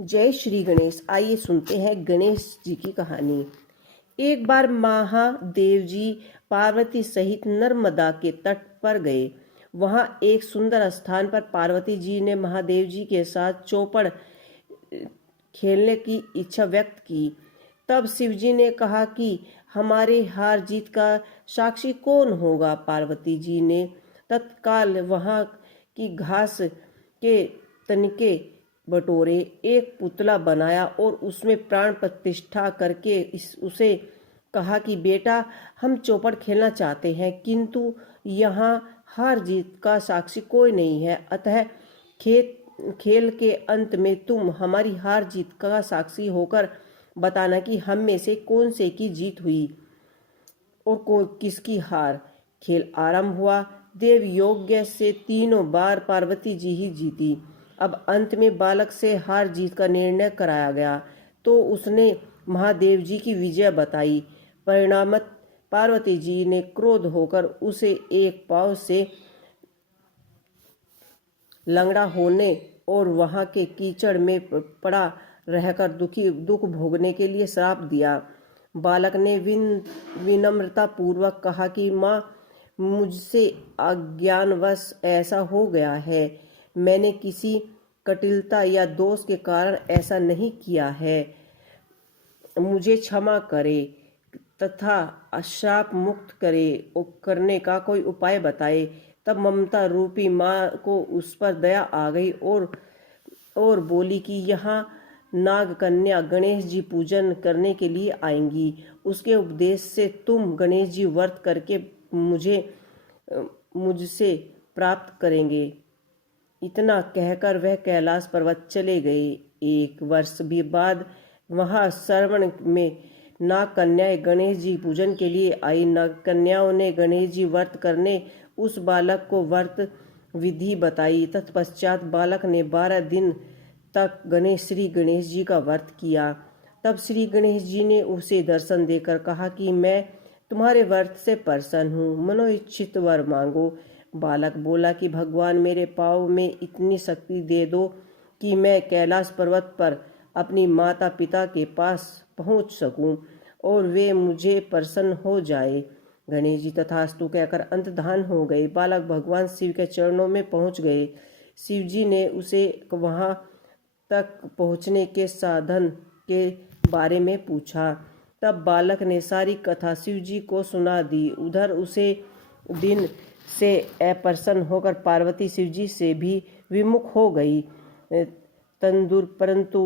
जय श्री गणेश। आइए सुनते हैं गणेश जी की कहानी। एक बार महादेव जी पार्वती सहित नर्मदा के तट पर गए। वहां एक सुंदर स्थान पर पार्वती जी ने महादेव जी के साथ चौपड़ खेलने की इच्छा व्यक्त की। तब शिव जी ने कहा कि हमारे हार जीत का साक्षी कौन होगा। पार्वती जी ने तत्काल वहां की घास के तनिके बटोरे, एक पुतला बनाया और उसमें प्राण प्रतिष्ठा करके उसे कहा कि बेटा, हम चौपड़ खेलना चाहते हैं, किंतु यहाँ हार जीत का साक्षी कोई नहीं है, अतः खेल के अंत में तुम हमारी हार जीत का साक्षी होकर बताना कि हम में से कौन से की जीत हुई और किसकी हार। खेल आरंभ हुआ। देव यज्ञ से तीनों बार पार्वती जी ही जीती। अब अंत में बालक से हार जीत का निर्णय कराया गया तो उसने महादेव जी की विजय बताई। परिणामत पार्वती जी ने क्रोध होकर उसे एक पांव से लंगड़ा होने और वहां के कीचड़ में पड़ा रहकर दुख भोगने के लिए श्राप दिया। बालक ने विनम्रता पूर्वक कहा कि माँ, मुझसे अज्ञानवश ऐसा हो गया है। मैंने किसी कटिलता या दोष के कारण ऐसा नहीं किया है। मुझे क्षमा करे तथा श्राप मुक्त करने का कोई उपाय बताए। तब ममता रूपी माँ को उस पर दया आ गई और बोली कि यहाँ नाग कन्या गणेश जी पूजन करने के लिए आएंगी। उसके उपदेश से तुम गणेश जी व्रत करके मुझसे प्राप्त करेंगे। इतना कहकर वह कैलाश पर्वत चले गए। एक वर्ष भी बाद वहां श्रवण में नाग कन्याएं गणेश जी पूजन के लिए आई। नाग कन्याओं ने गणेश जी व्रत करने उस बालक को व्रत विधि बताई। तत्पश्चात बालक ने 12 दिन तक श्री गणेश जी का व्रत किया। तब श्री गणेश जी ने उसे दर्शन देकर कहा कि मैं तुम्हारे व्रत से प्रसन्न हूँ, मनोइच्छित वर मांगो। बालक बोला कि भगवान, मेरे पाँव में इतनी शक्ति दे दो कि मैं कैलाश पर्वत पर अपनी माता पिता के पास पहुंच सकूं और वे मुझे प्रसन्न हो जाए। गणेश जी तथास्तु कहकर अंतर्धान हो गए। बालक भगवान शिव के चरणों में पहुंच गए। शिव जी ने उसे वहां तक पहुंचने के साधन के बारे में पूछा। तब बालक ने सारी कथा शिव जी को सुना दी। उधर उसे दिन से अप्रसन्न होकर पार्वती शिव जी से भी विमुख हो गई। परंतु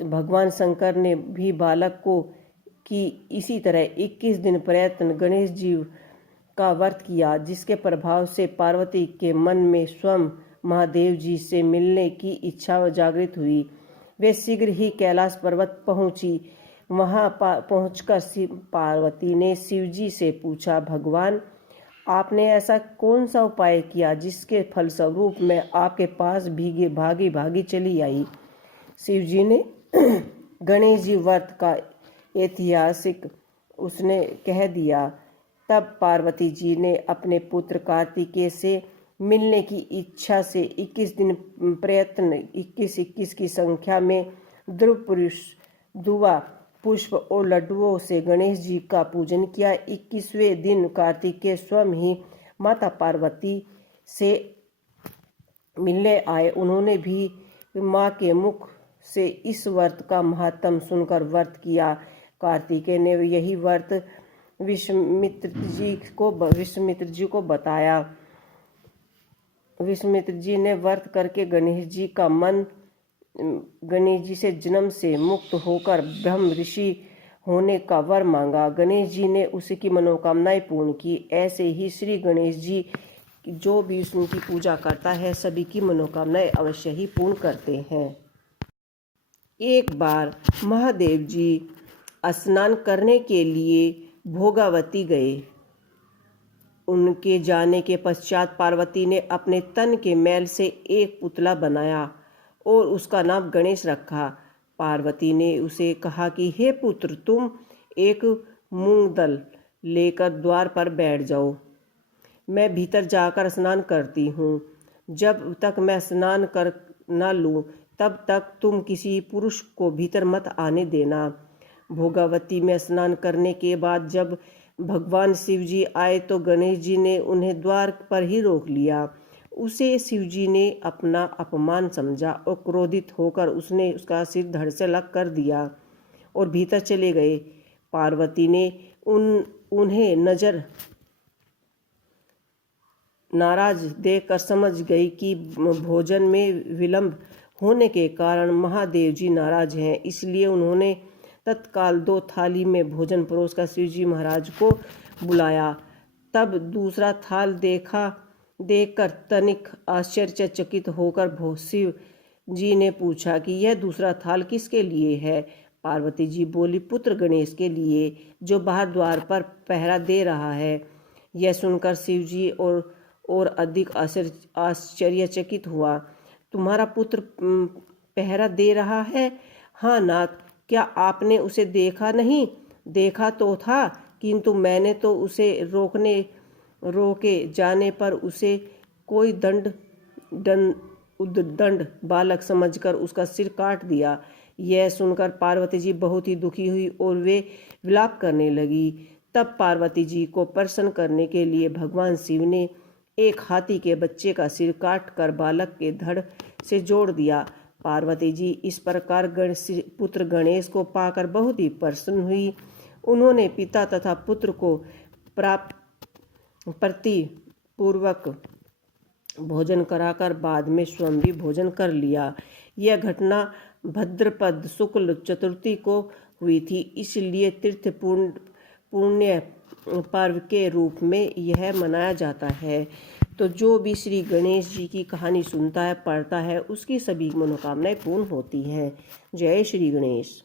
भगवान शंकर ने भी बालक को कि इसी तरह 21 दिन प्रयत्न गणेश जी का व्रत किया, जिसके प्रभाव से पार्वती के मन में स्वयं महादेव जी से मिलने की इच्छा जागृत हुई। वे शीघ्र ही कैलाश पर्वत पहुंची। वहां पहुंचकर पार्वती ने शिव जी से पूछा, भगवान, आपने ऐसा कौन सा उपाय किया जिसके फलस्वरूप मैं आपके पास भागी भागी चली आई। शिव जी ने गणेश जी व्रत का ऐतिहासिक उसने कह दिया। तब पार्वती जी ने अपने पुत्र कार्तिकेय से मिलने की इच्छा से 21 दिन प्रयत्न 21 की संख्या में दुआ पुष्प और लड्डुओं से गणेश जी का पूजन किया। 21वें दिन कार्तिकेय स्वयं ही माता पार्वती से मिलने आए। उन्होंने भी माँ के मुख से इस व्रत का महत्व सुनकर व्रत किया। कार्तिकेय ने यही व्रत विश्वामित्र जी को बताया। विश्वामित्र जी ने व्रत करके गणेश जी से जन्म से मुक्त होकर ब्रह्म ऋषि होने का वर मांगा। गणेश जी ने उसकी मनोकामनाएं पूर्ण की। ऐसे ही श्री गणेश जी जो भी उनकी पूजा करता है, सभी की मनोकामनाएं अवश्य ही पूर्ण करते हैं। एक बार महादेव जी स्नान करने के लिए भोगावती गए। उनके जाने के पश्चात पार्वती ने अपने तन के मैल से एक पुतला बनाया और उसका नाम गणेश रखा। पार्वती ने उसे कहा कि हे पुत्र, तुम एक मूंग दल लेकर द्वार पर बैठ जाओ, मैं भीतर जाकर स्नान करती हूँ। जब तक मैं स्नान कर न लूँ तब तक तुम किसी पुरुष को भीतर मत आने देना। भोगावती में स्नान करने के बाद जब भगवान शिव जी आए तो गणेश जी ने उन्हें द्वार पर ही रोक लिया। उसे शिव जी ने अपना अपमान समझा और क्रोधित होकर उसने उसका सिर धड़ से अलग कर दिया और भीतर चले गए। पार्वती ने उन्हें नजर नाराज देखकर समझ गई कि भोजन में विलंब होने के कारण महादेव जी नाराज हैं, इसलिए उन्होंने तत्काल 2 थाली में भोजन परोसकर शिव जी महाराज को बुलाया। तब दूसरा थाल देखकर तनिक आश्चर्यचकित होकर शिव जी ने पूछा कि यह दूसरा थाल किसके लिए है। पार्वती जी बोली, पुत्र गणेश के लिए, जो बाहर द्वार पर पहरा दे रहा है। यह सुनकर शिव जी और अधिक आश्चर्यचकित हुआ। तुम्हारा पुत्र पहरा दे रहा है? हाँ नाथ, क्या आपने उसे देखा नहीं? देखा तो था, किंतु मैंने तो उसे रोके जाने पर उसे कोई उद्दंड बालक समझकर उसका सिर काट दिया। यह सुनकर पार्वती जी बहुत ही दुखी हुई और वे विलाप करने लगी। तब पार्वती जी को प्रसन्न करने के लिए भगवान शिव ने एक हाथी के बच्चे का सिर काट कर बालक के धड़ से जोड़ दिया। पार्वती जी इस प्रकार पुत्र गणेश को पाकर बहुत ही प्रसन्न हुई। उन्होंने पिता तथा पुत्र को प्रतिपूर्वक भोजन कराकर बाद में स्वयं भी भोजन कर लिया। यह घटना भद्रपद शुक्ल चतुर्थी को हुई थी, इसलिए तीर्थ पुण्य पर्व के रूप में यह मनाया जाता है। तो जो भी श्री गणेश जी की कहानी सुनता है, पढ़ता है, उसकी सभी मनोकामनाएं पूर्ण होती हैं। जय श्री गणेश।